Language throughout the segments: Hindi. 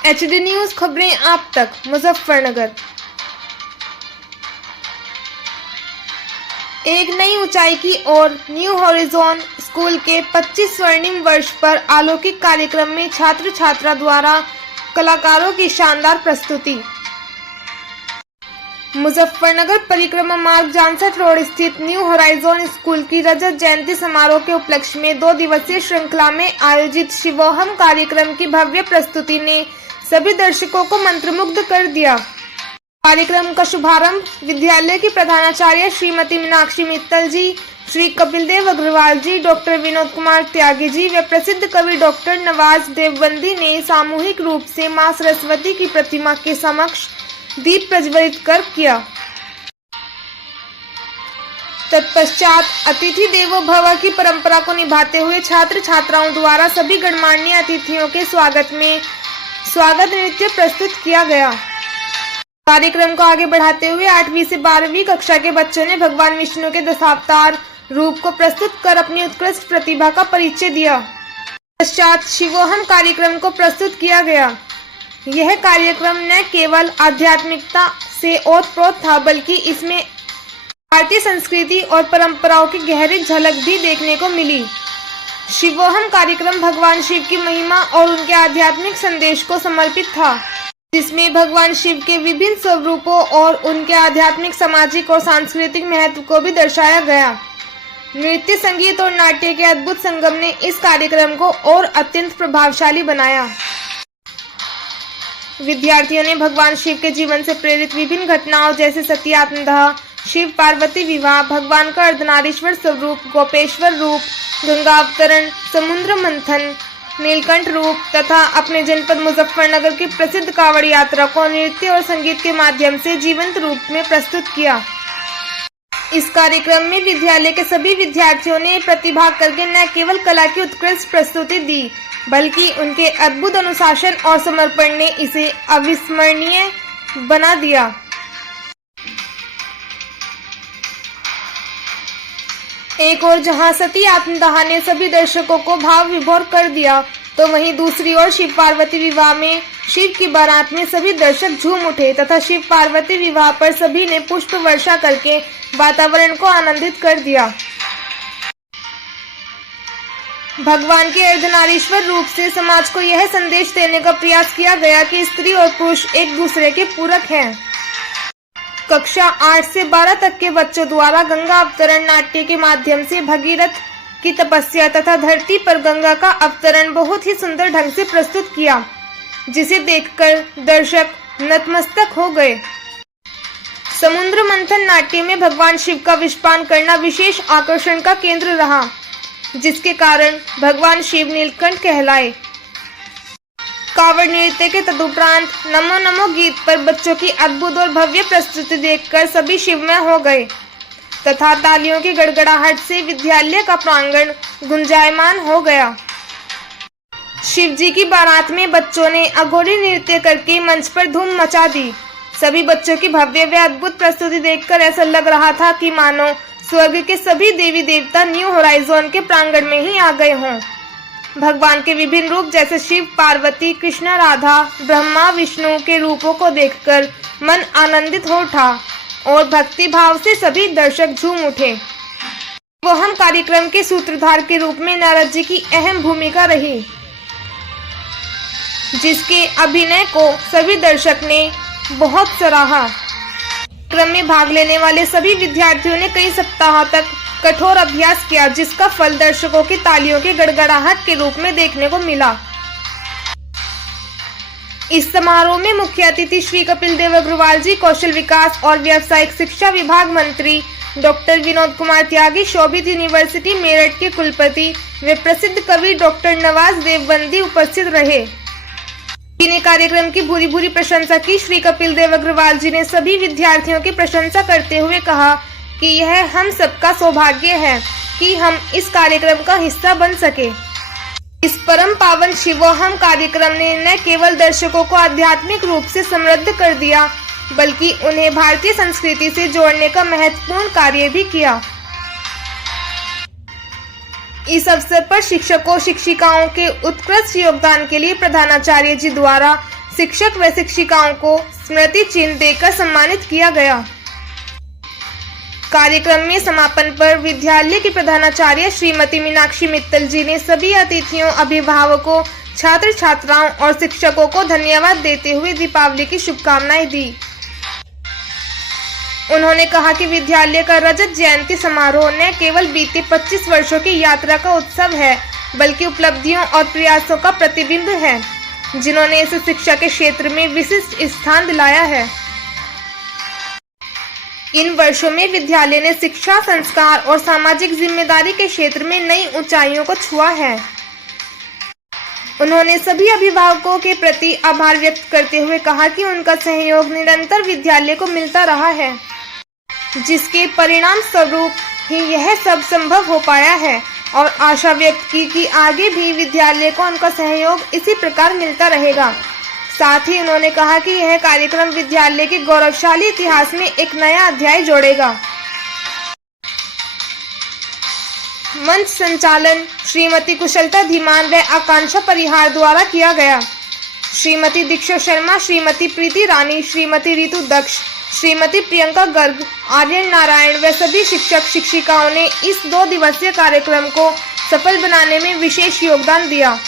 HD न्यूज खबरें आप तक। मुजफ्फरनगर एक नई ऊंचाई की ओर न्यू हॉरिजॉन स्कूल के 25 स्वर्णिम वर्ष पर अलौकिक कार्यक्रम में छात्र छात्रा द्वारा कलाकारों की शानदार प्रस्तुति। मुजफ्फरनगर परिक्रमा मार्ग जानसठ रोड स्थित न्यू हॉरिजॉन स्कूल की रजत जयंती समारोह के उपलक्ष्य में 2 दिवसीय श्रृंखला में आयोजित शिवोहम कार्यक्रम की भव्य प्रस्तुति ने सभी दर्शकों को मंत्रमुग्ध कर दिया। कार्यक्रम का शुभारंभ विद्यालय की प्रधानाचार्य श्रीमती मीनाक्षी मित्तल जी, श्री कपिलदेव अग्रवाल जी, डॉक्टर विनोद कुमार त्यागी जी व प्रसिद्ध कवि डॉक्टर नवाज देवबंदी ने सामूहिक रूप से मां सरस्वती की प्रतिमा के समक्ष दीप प्रज्वलित कर किया। तत्पश्चात अतिथि देवो भव की परंपरा को निभाते हुए छात्र छात्राओं द्वारा सभी गणमान्य अतिथियों के स्वागत नृत्य प्रस्तुत किया गया। कार्यक्रम को आगे बढ़ाते हुए 8वीं से 12वीं कक्षा के बच्चों ने भगवान विष्णु के दशावतार रूप को प्रस्तुत कर अपनी उत्कृष्ट प्रतिभा का परिचय दिया। पश्चात शिवोहम कार्यक्रम को प्रस्तुत किया गया। यह कार्यक्रम न केवल आध्यात्मिकता से ओतप्रोत था, बल्कि इसमें भारतीय संस्कृति और परंपराओं की गहरी झलक भी देखने को मिली। शिवोहम कार्यक्रम भगवान शिव की महिमा और उनके आध्यात्मिक संदेश को समर्पित था, जिसमें भगवान शिव के विभिन्न स्वरूपों और उनके आध्यात्मिक, सामाजिक और सांस्कृतिक महत्व को भी दर्शाया गया। नृत्य, संगीत और नाट्य के अद्भुत संगम ने इस कार्यक्रम को और अत्यंत प्रभावशाली बनाया। विद्यार्थियों ने भगवान शिव के जीवन से प्रेरित विभिन्न घटनाओं जैसे सती आत्मदाह, शिव पार्वती विवाह, भगवान का अर्धनारीश्वर स्वरूप, गोपेश्वर रूप, गंगा अवतरण, समुद्र मंथन, नीलकंठ रूप तथा अपने जनपद मुजफ्फरनगर की प्रसिद्ध कांवड़ यात्रा को नृत्य और संगीत के माध्यम से जीवंत रूप में प्रस्तुत किया। इस कार्यक्रम में विद्यालय के सभी विद्यार्थियों ने प्रतिभाग करके न केवल कला की उत्कृष्ट प्रस्तुति दी, बल्कि उनके अद्भुत अनुशासन और समर्पण ने इसे अविस्मरणीय बना दिया। एक ओर जहां सती आत्मदाह ने सभी दर्शकों को भाव विभोर कर दिया, तो वहीं दूसरी ओर शिव पार्वती विवाह में शिव की बारात में सभी दर्शक झूम उठे तथा शिव पार्वती विवाह पर सभी ने पुष्प वर्षा करके वातावरण को आनंदित कर दिया। भगवान के अर्धनारीश्वर रूप से समाज को यह संदेश देने का प्रयास किया गया कि स्त्री और पुरुष एक दूसरे के पूरक हैं। कक्षा 8 से 12 तक के बच्चों द्वारा गंगा अवतरण नाट्य के माध्यम से भगीरथ की तपस्या तथा धरती पर गंगा का अवतरण बहुत ही सुंदर ढंग से प्रस्तुत किया, जिसे देखकर दर्शक नतमस्तक हो गए। समुद्र मंथन नाट्य में भगवान शिव का विषपान करना विशेष आकर्षण का केंद्र रहा, जिसके कारण भगवान शिव नीलकंठ कहलाए। कांवड़ नृत्य के तदुपरांत नमो नमो गीत पर बच्चों की अद्भुत और भव्य प्रस्तुति देखकर सभी शिवमय हो गए तथा तालियों की गड़गड़ाहट से विद्यालय का प्रांगण गुंजायमान हो गया। शिव जी की बारात में बच्चों ने अघोरी नृत्य करके मंच पर धूम मचा दी। सभी बच्चों की भव्य व अद्भुत प्रस्तुति देखकर ऐसा लग रहा था कि मानो स्वर्ग के सभी देवी देवता न्यू हॉरिजॉन के प्रांगण में ही आ गए हों। भगवान के विभिन्न रूप जैसे शिव, पार्वती, कृष्ण, राधा, ब्रह्मा, विष्णु के रूपों को देखकर मन आनंदित हो उठा और भक्ति भाव से सभी दर्शक झूम उठे। शिवोहम कार्यक्रम के सूत्रधार के रूप में नारद जी की अहम भूमिका रही, जिसके अभिनय को सभी दर्शक ने बहुत सराहा। कार्यक्रम में भाग लेने वाले सभी विद्यार्थियों ने कई सप्ताह तक कठोर अभ्यास किया, जिसका फल दर्शकों की तालियों की गड़गड़ाहट के रूप में देखने को मिला। इस समारोह में मुख्य अतिथि श्री कपिलदेव अग्रवाल जी, कौशल विकास और व्यावसायिक शिक्षा विभाग मंत्री डॉक्टर विनोद कुमार त्यागी, शोभित यूनिवर्सिटी मेरठ के कुलपति व प्रसिद्ध कवि डॉक्टर नवाज देवबंदी उपस्थित रहे। जिन्हें कार्यक्रम की भूरी भूरी प्रशंसा की। श्री कपिलदेव अग्रवाल जी ने सभी विद्यार्थियों की प्रशंसा करते हुए कहा कि यह हम सबका सौभाग्य है कि हम इस कार्यक्रम का हिस्सा बन सके। इस परम पावन शिवोहम कार्यक्रम ने न केवल दर्शकों को आध्यात्मिक रूप से समृद्ध कर दिया, बल्कि उन्हें भारतीय संस्कृति से जोड़ने का महत्वपूर्ण कार्य भी किया। इस अवसर पर शिक्षकों शिक्षिकाओं के उत्कृष्ट योगदान के लिए प्रधानाचार्य जी द्वारा शिक्षक व शिक्षिकाओं को स्मृति चिन्ह देकर सम्मानित किया गया। कार्यक्रम में समापन पर विद्यालय की प्रधानाचार्य श्रीमती मीनाक्षी मित्तल जी ने सभी अतिथियों, अभिभावकों, छात्र छात्राओं और शिक्षकों को धन्यवाद देते हुए दीपावली की शुभकामनाएं दी। उन्होंने कहा कि विद्यालय का रजत जयंती समारोह न केवल बीते 25 वर्षों की यात्रा का उत्सव है, बल्कि उपलब्धियों और प्रयासों का प्रतिबिंब है, जिन्होंने इस शिक्षा के क्षेत्र में विशिष्ट स्थान दिलाया है। इन वर्षों में विद्यालय ने शिक्षा, संस्कार और सामाजिक जिम्मेदारी के क्षेत्र में नई ऊंचाइयों को छुआ है। उन्होंने सभी अभिभावकों के प्रति आभार व्यक्त करते हुए कहा कि उनका सहयोग निरंतर विद्यालय को मिलता रहा है, जिसके परिणाम स्वरूप ही यह सब संभव हो पाया है, और आशा व्यक्त की कि आगे भी विद्यालय को उनका सहयोग इसी प्रकार मिलता रहेगा। साथ ही उन्होंने कहा कि यह कार्यक्रम विद्यालय के गौरवशाली इतिहास में एक नया अध्याय जोड़ेगा। मंच संचालन श्रीमती कुशलता धीमान व आकांक्षा परिहार द्वारा किया गया। श्रीमती दीक्षा शर्मा, श्रीमती प्रीति रानी, श्रीमती रितु दक्ष, श्रीमती प्रियंका गर्ग, आर्यन नारायण व सभी शिक्षक शिक्षिकाओं ने इस 2 दिवसीय कार्यक्रम को सफल बनाने में विशेष योगदान दिया।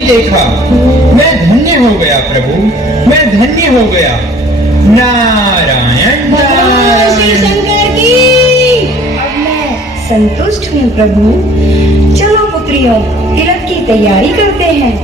देखा, मैं धन्य हो गया प्रभु, मैं धन्य हो गया। नारायण नारायण। शंकर की। अब मैं संतुष्ट हूँ प्रभु। चलो पुत्रियों, तिलक की तैयारी करते हैं।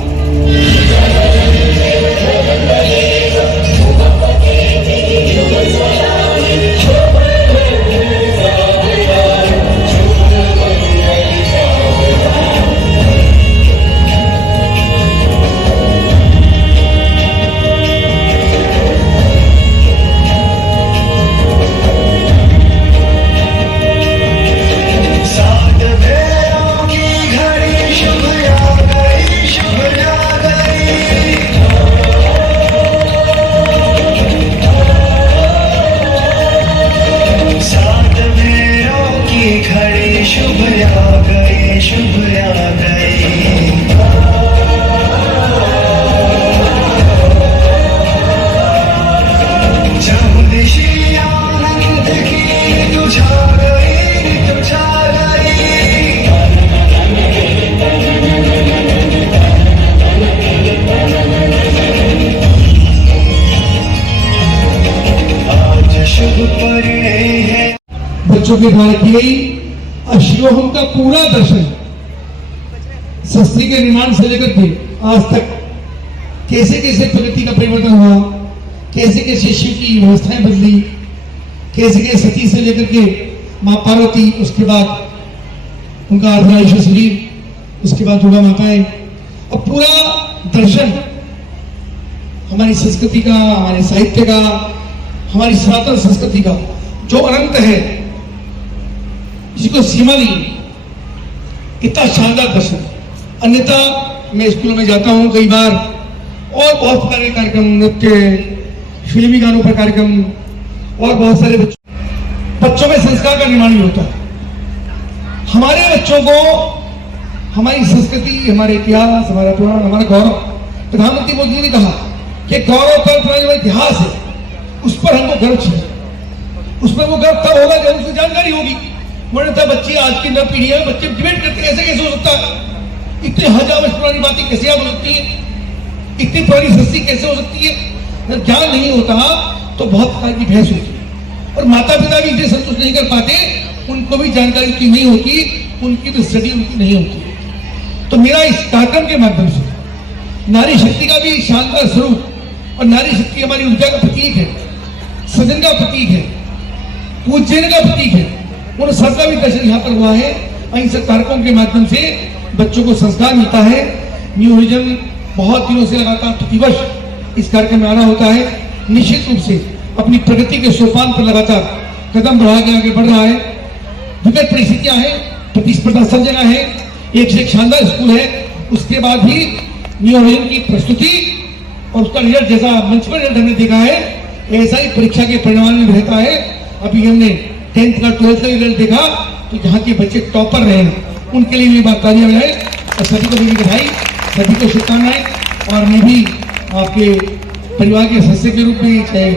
बच्चों के द्वारा की गई अश्वत्थामा का पूरा दर्शन, शस्त्री के निर्माण से लेकर के आज तक कैसे कैसे प्रगति का परिवर्तन हुआ, कैसे कैसे शिव की व्यवस्थाएं बदली, कैसे कैसे सती से लेकर के माँ पार्वती, उसके बाद उनका अर्धनारीश्वर शरीर, उसके बाद दुर्गा माताएं, और पूरा दर्शन हमारी संस्कृति का, हमारे साहित्य का, हमारी सनातन संस्कृति का जो अनंत है, जिसको सीमा नहीं, इतना शानदार दर्शन। अन्यथा मैं स्कूलों में जाता हूँ कई बार, और बहुत प्रकार के कार्यक्रम, नृत्य, फिल्मी गानों पर कार्यक्रम, और बहुत सारे बच्चों में संस्कार का निर्माण भी होता है। हमारे बच्चों को हमारी संस्कृति, हमारे इतिहास, हमारा पुराण, हमारा गौरव, प्रधानमंत्री मोदी ने कहा कि गौरव पर जो इतिहास है उस पर हमको गर्व चाहिए। उस पर वो गर्व तब होगा जब उसकी जानकारी होगी। वरना बच्चे, आज की नव पीढ़ी में बच्चे डिबेट करते हैं, ऐसे कैसे हो सकता है, इतने हजार वर्ष पुरानी बातें कैसे याद हो सकती है। इतनी पुरानी सस्ती कैसे हो सकती है? जब ज्ञान नहीं होता तो बहुत प्रकार की बहस होती है, और माता पिता भी इसे संतुष्ट नहीं कर पाते, उनको भी जानकारी की नहीं होती, उनकी भी स्टडी उनकी नहीं होती। तो मेरा इस कार्यक्रम के माध्यम से नारी शक्ति का भी शानदार स्वरूप, और नारी शक्ति हमारी ऊर्जा का प्रतीक है, सदन का प्रतीक है, पूजन का प्रतीक है, उन सबका भी दर्शन यहाँ पर हुआ है। इन सब कार्यक्रमों के माध्यम से बच्चों को संस्कार मिलता है। न्यू होराइजन बहुत दिनों से लगातार प्रतिवर्ष इस कार्यक्रम में आना होता है, निश्चित रूप से अपनी प्रगति के सोपान पर लगातार कदम बढ़ा के आगे बढ़ रहा है। विकट परिस्थितियां हैं, प्रतिस्पर्धा सब जगह है, एक से एक शानदार स्कूल है, उसके बाद भी न्यू होराइजन की प्रस्तुति और उसका रिजल्ट जैसा मंच पर रिजल्ट हमने देखा है, ऐसा ही परीक्षा के परिणाम में रहता है। अभी हमने 10th का 12th का रिजल्ट देखा, तो जहाँ के बच्चे टॉपर रहे उनके लिए भी बात तालियां बजाएं, और सभी को मेरी बधाई, सभी को शुभकामनाएं। और मैं भी आपके परिवार के सदस्य के रूप में, चाहे